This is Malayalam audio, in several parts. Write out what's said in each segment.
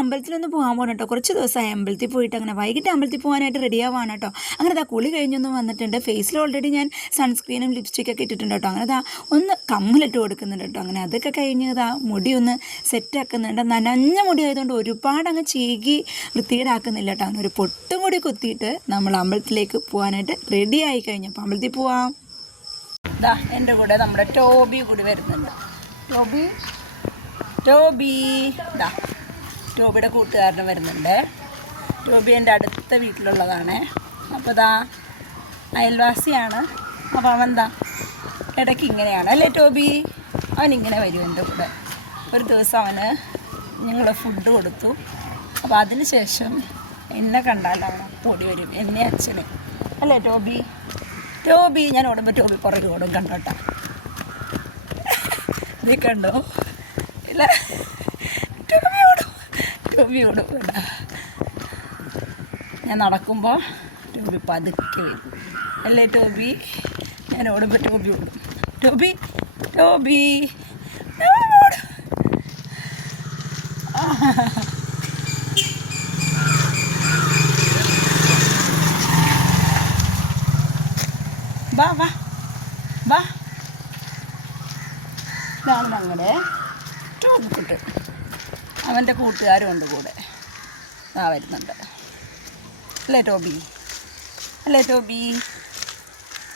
അമ്പലത്തിലൊന്ന് പോകാൻ പോകണം കേട്ടോ. കുറച്ച് ദിവസമായി അമ്പലത്തിൽ പോയിട്ട്. അങ്ങനെ വൈകിട്ട് അമ്പലത്തിൽ പോകാനായിട്ട് റെഡിയാവാണ് കേട്ടോ. അങ്ങനെ അതാ കുളി കഴിഞ്ഞൊന്നും വന്നിട്ടുണ്ട്. ഫേസിൽ ഓൾറെഡി ഞാൻ സൺസ്ക്രീനും ലിപ്സ്റ്റിക്കൊക്കെ ഇട്ടിട്ടുണ്ട് കേട്ടോ. അങ്ങനെ അതാ ഒന്ന് കമ്മലിട്ട് കൊടുക്കുന്നുണ്ട് കേട്ടോ. അങ്ങനെ അതൊക്കെ കഴിഞ്ഞ് ഇതാ മുടി ഒന്ന് സെറ്റാക്കുന്നുണ്ട്. നനഞ്ഞ മുടി ആയതുകൊണ്ട് ഒരുപാട് അങ്ങ് ചീകി വൃത്തികേടാക്കുന്നില്ല കേട്ടോ. അങ്ങനെ ഒരു പൊട്ടും കൂടി കുത്തിയിട്ട് നമ്മൾ അമ്പലത്തിലേക്ക് പോകാനായിട്ട് റെഡി ആയി കഴിഞ്ഞപ്പോൾ അമ്പലത്തിൽ പോവാം. ഇതാ എൻ്റെ കൂടെ നമ്മുടെ ടോബി കൂടി വരുന്നുണ്ട്. ടോബി ഇതാ ടോബിയുടെ കൂട്ടുകാരന് വരുന്നുണ്ട്. ടോബി എൻ്റെ അടുത്ത വീട്ടിലുള്ളതാണ്. അപ്പോൾ ഇതാ അയൽവാസിയാണ്. അപ്പോൾ അവൻ എന്താ ഇടയ്ക്ക് ഇങ്ങനെയാണ് അല്ലേ ടോബി? അവനിങ്ങനെ വരും എൻ്റെ കൂടെ. ഒരു ദിവസം അവന് ഞങ്ങൾ ഫുഡ് കൊടുത്തു. അപ്പോൾ അതിന് ശേഷം എന്നെ കണ്ടാൽ അവൻ ഓടി വരും, എന്നെ അച്ഛനെ അല്ലേ ടോബി? ടോബി ഞാൻ ഓടുമ്പോൾ ടോബി പുറകെ ഓടും. കണ്ടോട്ടാ, നീ കണ്ടോ? ഇല്ല, ടോബി ഓടും കേട്ടാ. ഞാൻ നടക്കുമ്പോൾ ടോബി പതുക്കെ വരും അല്ലേ ടോബി? ഞാൻ ഓടുമ്പോൾ ടോബി ഓടും. ടോബി ടോബി ഓടും. വാ വാ വാ. ഇതാണ് ഞങ്ങളുടെ ടോബിക്കുട്ട്. അവൻ്റെ കൂട്ടുകാരും ഉണ്ട് കൂടെ. വരുന്നുണ്ട് അല്ലേ ടോബി? അല്ലേ ടോബി?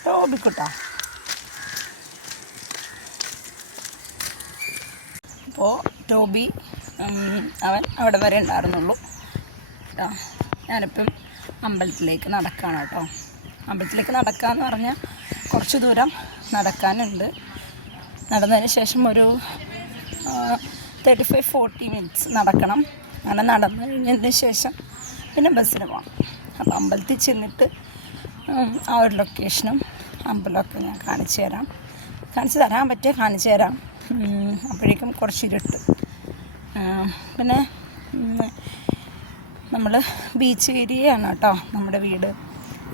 ടോബിക്കുട്ടാ. അപ്പോൾ ടോബി അവൻ അവിടെ വരെ ഉണ്ടായിരുന്നുള്ളൂ. ഞാനിപ്പം അമ്പലത്തിലേക്ക് നടക്കുകയാണ് കേട്ടോ. അമ്പലത്തിലേക്ക് നടക്കാമെന്ന് പറഞ്ഞാൽ കുറച്ച് ദൂരം നടക്കാനുണ്ട്. നടന്നതിന് ശേഷം ഒരു 35-40 മിനിറ്റ്സ് നടക്കണം. അങ്ങനെ നടന്നു കഴിഞ്ഞതിന് ശേഷം പിന്നെ ബസ്സിന് പോകണം. അപ്പോൾ അമ്പലത്തിൽ ചെന്നിട്ട് ആ ഒരു ലൊക്കേഷനും അമ്പലമൊക്കെ ഞാൻ കാണിച്ചു തരാൻ പറ്റിയ കാണിച്ചു തരാം. അപ്പോഴേക്കും കുറച്ച് ഇരുട്ട്. പിന്നെ നമ്മൾ ബീച്ച് ഏരിയയാണ് കേട്ടോ നമ്മുടെ വീട്.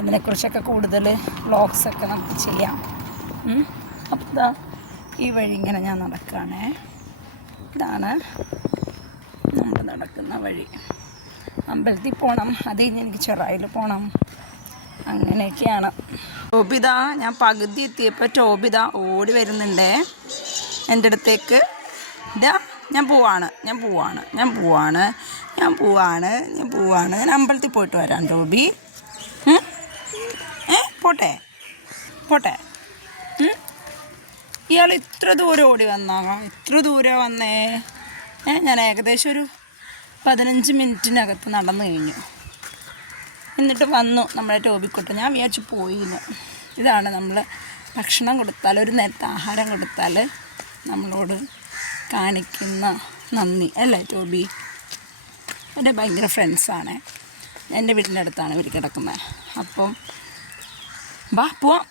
അതിനെക്കുറിച്ചൊക്കെ കൂടുതൽ വ്ളോഗ്സൊക്കെ നമുക്ക് ചെയ്യാം. അപ്പോൾ ഇതാ ഈ വഴി ഇങ്ങനെ ഞാൻ നടക്കുകയാണേ. ഇതാണ് നമ്മൾ നടക്കുന്ന വഴി. അമ്പലത്തിൽ പോകണം, അത് കഴിഞ്ഞ് എനിക്ക് ചെറായിൽ പോകണം. അങ്ങനെയൊക്കെയാണ്. ടോബിത ഞാൻ പകുതി എത്തിയപ്പോൾ ടോബിത ഓടി വരുന്നുണ്ടേ എൻ്റെ അടുത്തേക്ക്. ഇതാ ഞാൻ പോവാണ്. ഞാൻ അമ്പലത്തിൽ പോയിട്ട് വരാം ടോബി. പോട്ടെ. ഇയാൾ ഇത്ര ദൂരം ഓടി ഇത്ര ദൂരം വന്നേ? ഞാൻ ഏകദേശം ഒരു 15 മിനിറ്റിനകത്ത് നടന്നു കഴിഞ്ഞു. എന്നിട്ട് വന്നു നമ്മുടെ ടോബിക്കുട്ടൻ. ഞാൻ വിചാരിച്ചു പോയില്ല. ഇതാണ് നമ്മൾ ഭക്ഷണം കൊടുത്താൽ, ഒരു നേരത്തെ ആഹാരം കൊടുത്താൽ നമ്മളോട് കാണിക്കുന്ന നന്ദി അല്ലേ ടോബി? എൻ്റെ ഭയങ്കര ഫ്രണ്ട്സാണ്. എൻ്റെ വീടിൻ്റെ അടുത്താണ് ഇവർ കിടക്കുന്നത്. അപ്പം വാ പോവാം.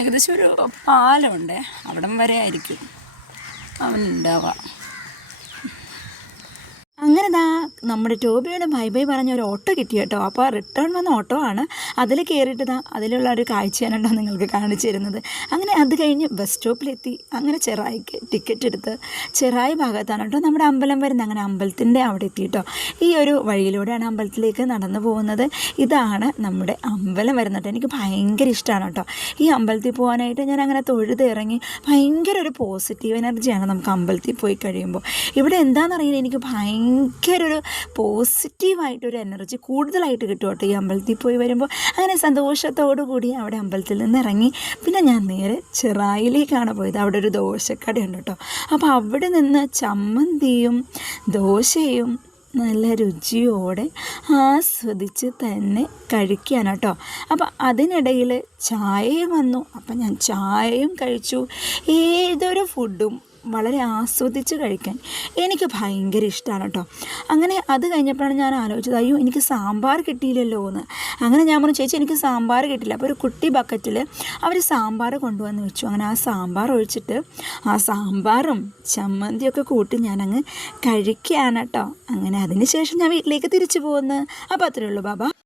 ഏകദേശം ഒരു പാലമുണ്ട്, അവിടം വരെ ആയിരിക്കും അവനുണ്ടാവുക. അങ്ങനെ ദാ നമ്മുടെ ടോബിയുടെ ബൈ പറഞ്ഞ ഒരു ഓട്ടോ കിട്ടി കേട്ടോ. അപ്പോൾ റിട്ടേൺ വന്ന ഓട്ടോ ആണ്. അതിൽ കയറിയിട്ട് അതിലുള്ള ഒരു കാഴ്ചയാണ് നിങ്ങൾക്ക് കാണിച്ചു തരുന്നത്. അങ്ങനെ അത് കഴിഞ്ഞ് ബസ് സ്റ്റോപ്പിലെത്തി. അങ്ങനെ ചെറായിക്ക് ടിക്കറ്റ് എടുത്ത് ചെറായി ഭാഗത്താണ് കേട്ടോ നമ്മുടെ അമ്പലം വരുന്നത്. അങ്ങനെ അമ്പലത്തിൻ്റെ അവിടെ എത്തി കേട്ടോ. ഈ ഒരു വഴിയിലൂടെയാണ് അമ്പലത്തിലേക്ക് നടന്നു പോകുന്നത്. ഇതാണ് നമ്മുടെ അമ്പലം വരുന്നത്. എനിക്ക് ഭയങ്കര ഇഷ്ടമാണ് കേട്ടോ ഈ അമ്പലത്തിൽ പോകാനായിട്ട്. ഞാൻ അങ്ങനെ തൊഴുത് ഇറങ്ങി. ഭയങ്കര ഒരു പോസിറ്റീവ് എനർജിയാണ് നമുക്ക് അമ്പലത്തിൽ പോയി കഴിയുമ്പോൾ. ഇവിടെ എന്താണെന്നറിയില്ല, എനിക്ക് ഭയങ്കര ഒരു പോസിറ്റീവായിട്ടൊരു എനർജി കൂടുതലായിട്ട് കിട്ടും കേട്ടോ ഈ അമ്പലത്തിൽ പോയി വരുമ്പോൾ. അങ്ങനെ സന്തോഷത്തോടു കൂടി അവിടെ അമ്പലത്തിൽ നിന്ന് ഇറങ്ങി. പിന്നെ ഞാൻ നേരെ ചെറായിലേക്കാണ് പോയത്. അവിടെ ഒരു ദോശക്കടയുണ്ട് കേട്ടോ. അപ്പോൾ അവിടെ നിന്ന് ചമ്മന്തിയും ദോശയും നല്ല രുചിയോടെ ആസ്വദിച്ച് തന്നെ കഴിക്കുകയാണ് കേട്ടോ. അപ്പോൾ അതിനിടയിൽ ചായയും വന്നു. അപ്പം ഞാൻ ചായയും കഴിച്ചു. ഏതൊരു ഫുഡും വളരെ ആസ്വദിച്ച് കഴിക്കാൻ എനിക്ക് ഭയങ്കര ഇഷ്ടമാണ് കേട്ടോ. അങ്ങനെ അത് കഴിഞ്ഞപ്പോഴാണ് ഞാൻ ആലോചിച്ചത്, അയ്യോ എനിക്ക് സാമ്പാർ കിട്ടിയില്ലല്ലോ എന്ന്. അങ്ങനെ ഞാൻ പറഞ്ഞു, ചേച്ചി എനിക്ക് സാമ്പാർ കിട്ടില്ല. അപ്പോൾ ഒരു കുട്ടി ബക്കറ്റിൽ അവർ സാമ്പാർ കൊണ്ടുവന്ന് വെച്ചു. അങ്ങനെ ആ സാമ്പാർ ഒഴിച്ചിട്ട് ആ സാമ്പാറും ചമ്മന്തിയൊക്കെ കൂട്ടി ഞാനങ്ങ് കഴിക്കുകയാണ് കേട്ടോ. അങ്ങനെ അതിന് ശേഷം ഞാൻ വീട്ടിലേക്ക് തിരിച്ചു പോകുന്നു. അപ്പോൾ അത്രയേ ഉള്ളൂ ബാബാ.